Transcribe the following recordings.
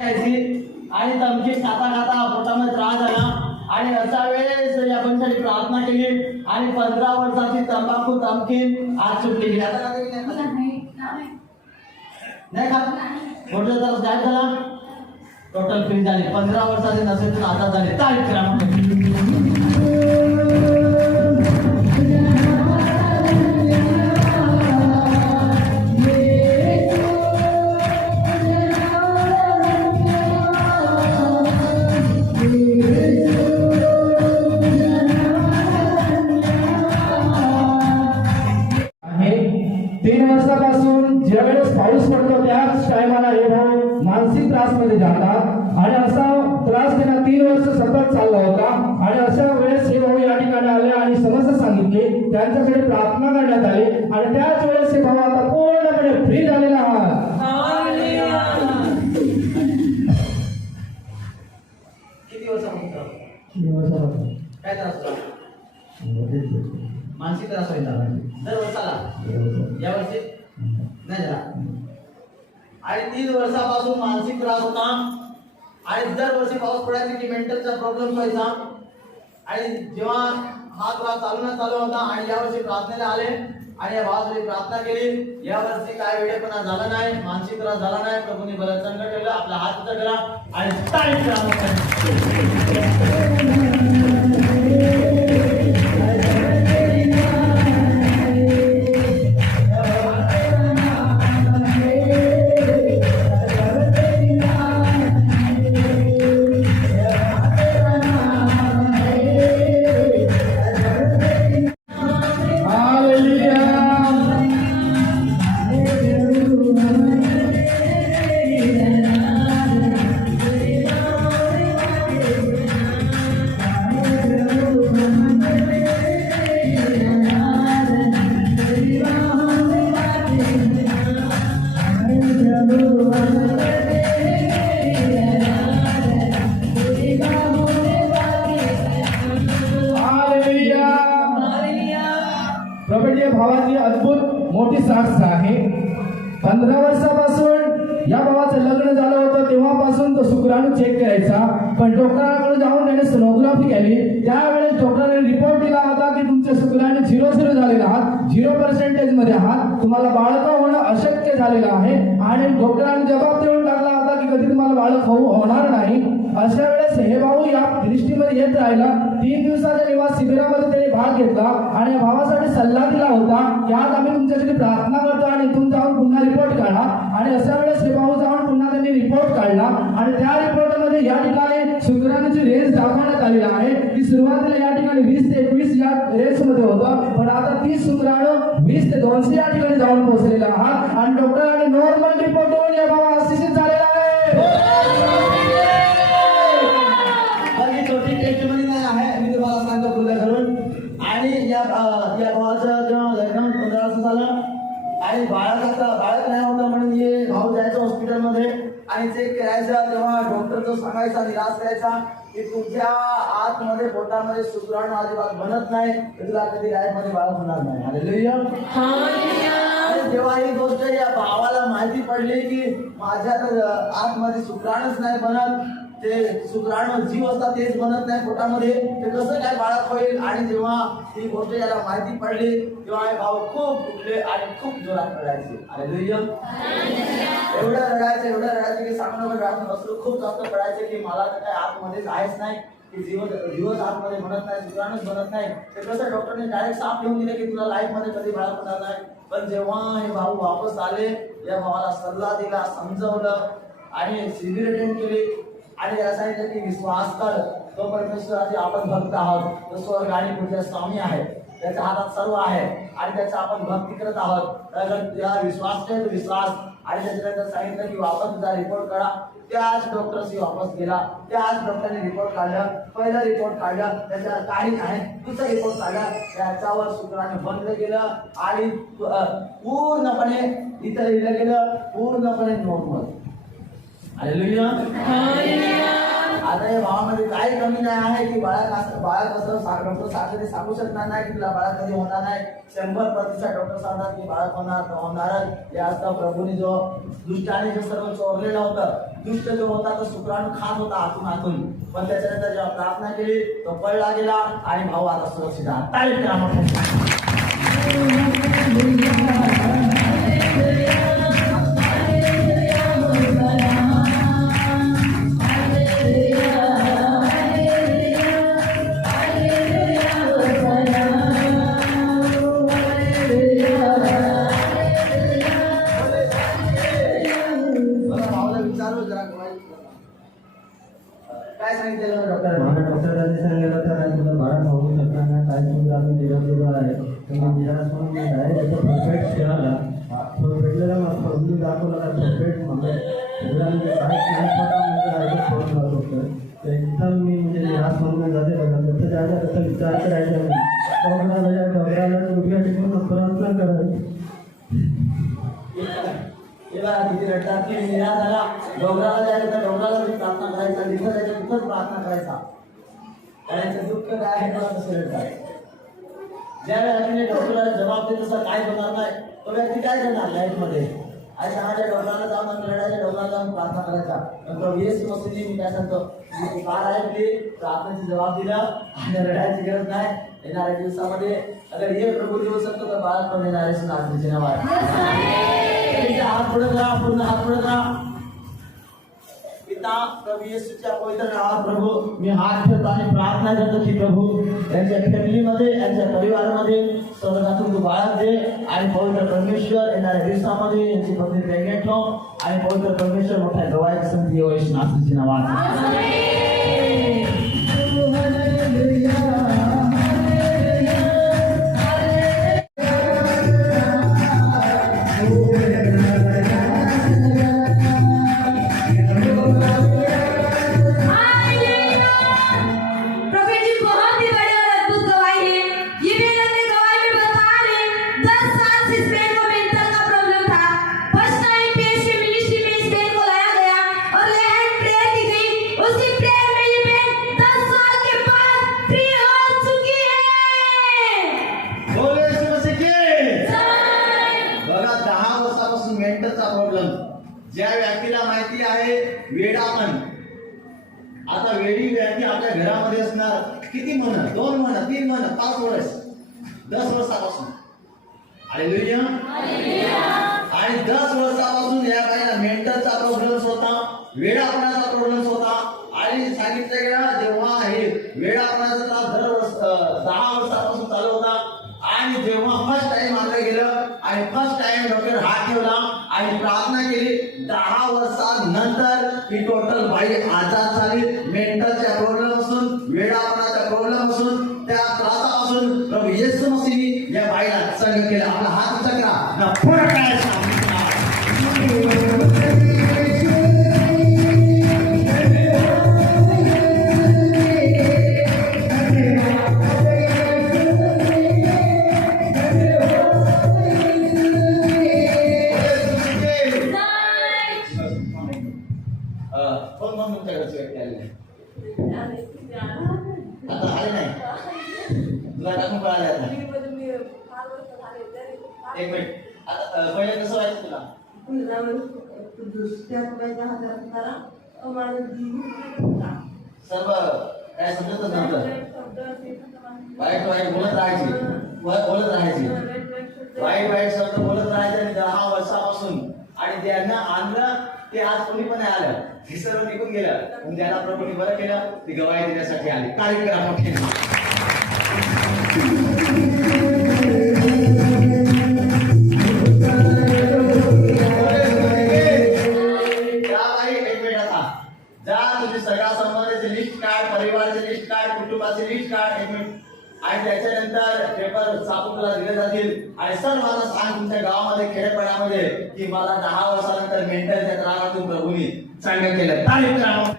आणि धमकी खाता खाता पोटामध्ये त्रास झाला आणि अशा वेळेस या पंचाने प्रार्थना केली आणि 15 वर्षाची तंबाखू धमकी आज सुटली गेली. आता नाही खात मोठा त्रास काय झाला टोटल फ्री झाली. 15 वर्षाचे नसेल आता झाले तारीख ज्यावेळेस पाऊस पडतो त्याच टायमाला हे भाऊ मानसिक त्रास मध्ये जातात आणि असा त्रास त्यांना 3 वर्ष सतत चालला होता. आणि अशा वेळेस हे भाऊ या ठिकाणी आले आणि समस्या सांगितली, त्यांच्याकडे प्रार्थना करण्यात आली आणि त्याच वेळेस हे भाऊ आता पूर्णपणे फ्री झालेला आहात. किती वर्षापासून काय त्रास होता? मानसिक त्रास व्हायचा दर वर्षाला, या वर्षी नाही झाला. आणि 3 वर्षापासून मानसिक त्रास होता आणि दरवर्षी पाऊस पडायचा की मेंटलचा प्रॉब्लेम व्हायचा. आणि जेव्हा हा त्रास चालू होता आणि यावर्षी प्रार्थनेला आले आणि या भावासाठी प्रार्थना केली, यावर्षी काय वेळेपणा झाला नाही, मानसिक त्रास झाला नाही. प्रभूने बल संकट केलं, आपला हात उचल केला भावाची अद्भुत मोठी साक्ष आहे. 15 वर्षापासून या भावाचं लग्न झालं होतं तेव्हापासून तो शुक्राणू चेक करायचा, पण डॉक्टरांकडे जाऊन त्याने सोनोग्राफी केली. त्यावेळेस डॉक्टरांनी रिपोर्ट दिला होता की तुमचे शुक्राणू 0 झालेले आहात, 0% मध्ये आहात, तुम्हाला बाळक होणं अशक्य झालेलं आहे. आणि डॉक्टरांनी जबाब देऊन टाकला होता की कधी तुम्हाला बाळक होणार नाही. अशा वेळेस हे भाऊ या दृष्टीमध्ये येत राहिला. 3 दिवसाच्या निवास शिबिरामध्ये त्याने भाग घेतला आणि भावासाठी सल्ला दिला होता की आज आम्ही तुमच्यासाठी प्रार्थना करतो आणि इथून जाऊन पुन्हा रिपोर्ट काढा. आणि अशा वेळेस हे भाऊ जाऊन पुन्हा त्यांनी रिपोर्ट काढला आणि त्या रिपोर्टमध्ये या ठिकाणी शुक्राणूची रेंज दाखवण्यात आलेली आहे की सुरुवातीला या ठिकाणी 20 ते 21 या रेंज मध्ये होतं, पण आता 30 शुक्राणू 20 ते 200 या ठिकाणी जाऊन पोहोचलेला आहात. आणि डॉक्टरांनी नॉर्मल रिपोर्ट देऊन या भावा अशिक्षित झालेला आहे. मी तुम्हाला सांगतो खुल्या करून. आणि या भावाचं जेव्हा लग्न 15 वर्ष झालं आणि बाळक नाही होतं म्हणून हे भाऊ जायचं हॉस्पिटलमध्ये आणि चेक करायचं, तेव्हा डॉक्टर जो सांगायचा निराश करायचा की तुझ्या आतमध्ये पोटामध्ये शुक्राणू अजिबात बनत नाही, तुला कधी लाईफमध्ये बाळक होणार नाही. हालेलुया. जेव्हा ही गोष्ट या भावाला माहिती पडली की माझ्या आतमध्ये शुक्राणूच नाही बनत, ते शुक्राणू जीव असतात तेच बनत नाही पोटामध्ये, ते कसं काय बाळक होईल. आणि जेव्हा ही गोष्ट याला माहिती पडली तेव्हा हे भाऊ खूप उठले आणि खूप जोरात रडायचे. हालेलुया. एवढं रडायचे की सांगणं असं खूप जास्त पडायचे की मला तर काय आतमध्येच आहेच नाही, की जीवच आतमध्ये बनत नाही, शुक्राणूच बनत नाही. ते कसं डॉक्टरने डायरेक्ट साफ लिहून दिले की तुला लाईफमध्ये कधी बाळक होणार नाही. पण जेव्हा हे भाऊ वापस आले, या भावाला सल्ला दिला, समजवलं आणि शिबिर अटेंड केली आणि त्याला सांगितलं की विश्वास कर, तो परमेश्वराचे आपण भक्त आहोत, तो स्वर्ग आणि पुढच्या स्वामी आहे, त्याच्या हातात सर्व आहे आणि त्याचा आपण भक्ती करत आहोत. तर त्याला विश्वास ठेव, विश्वास. आणि त्याच्यानंतर सांगितलं की वापस तुझा रिपोर्ट काढा. त्याच डॉक्टरशी वापस गेला, त्याच डॉक्टरने रिपोर्ट काढला, पहिला रिपोर्ट काढला, त्याच्यावर काही नाही, दुसरा रिपोर्ट काढला, त्याच्यावर शुक्राणू बंद केलं आणि पूर्णपणे इथं लिहिलं गेलं पूर्णपणे नॉर्मल. हालेलुया. आता या भावामध्ये काही कमी नाही आहे की बाळा कसं डॉक्टर साखरे सांगू शकणार नाही की तुला बाळा कधी होणार नाही. 100% डॉक्टर सांगतात की बाळक होणार. या असता प्रभूने जो दुष्टाने जे सर्व चोरलेलं होतं, दुष्ट जो होता तो शुक्राणू खात होता आतून, पण त्याच्यानंतर जेव्हा प्रार्थना केली तो पळला गेला आणि भाऊ आता सुरक्षित आहे. तारीफ करा मोठ्या. काय सांगितलं डॉक्टर? डॉक्टरांनी सांगितलं तर तुला बाळा होऊ शकणार नाही, काय तुम्ही अजून निराश आहे. तुम्ही निराश होऊन डायरेक्ट परफेक्ट खेळाला तो भेटलेला मला प्रॉब्लेम दाखवला परफेक्ट म्हणजे काय एकदम मी म्हणजे निराश होऊन जाते बघा. त्याचं जायचं त्याचा विचार करायचा नाही. डॉक्टराला रुपया टिकून प्रयत्न करायचं. किती रडतात की निराश झाला, डोंगराला जायचं तर डोंगराला प्रार्थना करायचा, तिथं जायचं तिथंच प्रार्थना करायचा. त्याचं दुःख काय आहे मला कसं रडतात. ज्या व्यक्तीने डॉक्टरला जबाब देत असं काय होणार नाही, तो व्यक्ती काय करणार लाईफमध्ये? आणि सांगायच्या डोंगराला जाऊन आम्ही रडायच्या, डोंगराला जाऊन प्रार्थना करायचा. नंतर येस मस्ती मी काय सांगतो, कार आहे की प्रार्थनेची जबाब दिला आणि रडायची गरज नाही. येणाऱ्या दिवसामध्ये अगर हे प्रभू देऊ शकतो तर बाळक पण येणार आहे नाचण्याचे नाव आहे. हात पुढे करा, पूर्ण हात पुढे करा. पिता प्रभू येशूच्या पवित्र नावात प्रभू मी हात ठेवतो आणि प्रार्थना करतो की प्रभू यांच्या फॅमिलीमध्ये, यांच्या परिवारामध्ये स्वर्गातून तू बाळक दे आणि पवित्र परमेश्वर येणाऱ्या दिवसामध्ये यांची पत्नी प्रेग्नेंट हो आणि पवित्र परमेश्वर मोठ्या गवायची संधी हो येशू नावाच्या नावात. ज्या व्यक्तीला माहिती आहे वेडापण, आता वेडी व्यक्ती आपल्या घरामध्ये असणार किती महिना, 2 महिना, 3 महिना, 5 वर्ष, 10 वर्षापासून. हालेलुया. आणि 10 वर्षापासून या बाईला मेंटलचा प्रॉब्लेम होता, वेडापणाचा प्रॉब्लेम होता. आणि सांगितलं गेला जेव्हा हे वेडापणाचा त्रास 10 वर्षापासून चालू होता आणि जेव्हा फर्स्ट टाइम आलं गेलं आणि फर्स्ट टाइम डॉक्टर हात ठेवला आणि प्रार्थना केली, 10 वर्षांनंतर ही टोटल बाई आजाद झाली. मेंटलच्या प्रॉब्लेम असून, वेडापणाचा प्रॉब्लेम असून, त्या त्रासापासून प्रभू येशू मसीहने या बाईला संग केला. आपला हात उंचा करा ना पुढे काय आता आले नाही तुला टाकून कळाले. आता 1 मिनिट, आता पहिले कसं व्हायचं तुला? सर्व काय समजतच नव्हतं, वाईट बोलत राहायची, वाईट शब्द बोलत राहायचे. आणि 10 वर्षापासून आणि त्यांना आणलं ते आज कोणी पण नाही आलं, हे सर्व निघून गेलं. मग ज्याला प्रभूने बरं केलं ती गवाही देण्यासाठी आली. तारीफ करा मोठे. जा तुझी सगळ्या संबंधाची लिस्ट काढ, परिवाराची लिस्ट काढ, कुटुंबाची लिस्ट काढ. 1 मिनिट. आणि त्याच्यानंतर पेपर छापून तुला दिले जातील आणि सर्वांना सांग तुमच्या गावामध्ये, खेडेपाड्यामध्ये की मला 10 वर्षानंतर मेंटलच्या त्रासातून प्रभूने चांगलं केलं. तारीफ करा.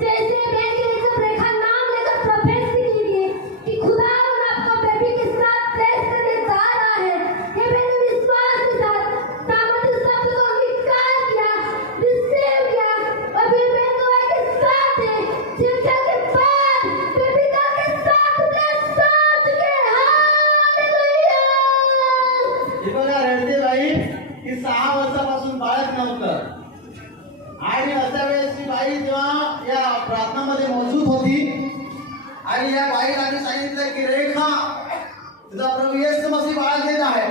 जैसे बैंक मनामध्ये मौजूद होती आणि या बाईला आम्ही सांगितलं की रेखा तुझा प्रभू येशू मसीह बाळ घेत आहे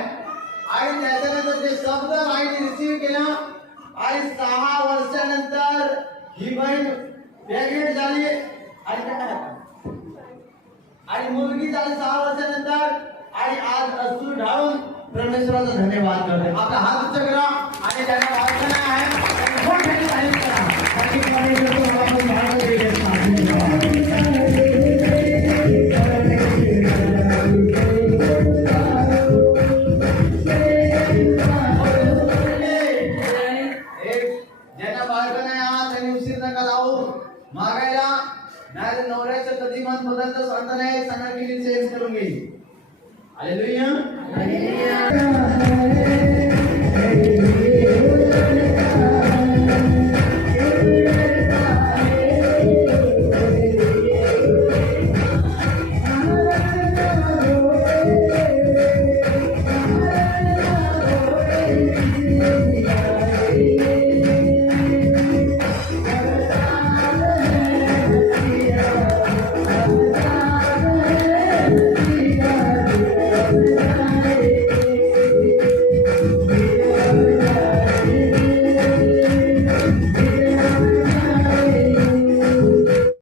आणि त्याच्यानंतर ते शब्द बाईने रिसीव्ह केला आणि 6 वर्षानंतर ही बाई प्रेग्नेंट झाली आणि मुलगी झाली 6 वर्षानंतर आणि आज अश्रू ढाळून परमेश्वराचा धन्यवाद करते. आपला हात उच्च करा आणि त्यांना प्रार्थना आहे मोठ्याने तारीफ करा. नक्की परमेश्वर तुम्हाला पण बाळाला देईल. ज्यांना बाळकं नाही आहात त्यांनी उशीर नका लावू मागायला नाही नवऱ्याचं कधी मन बदलतं सांगता नाही सांगा केली चेंज करून घेईल. हालेलुया.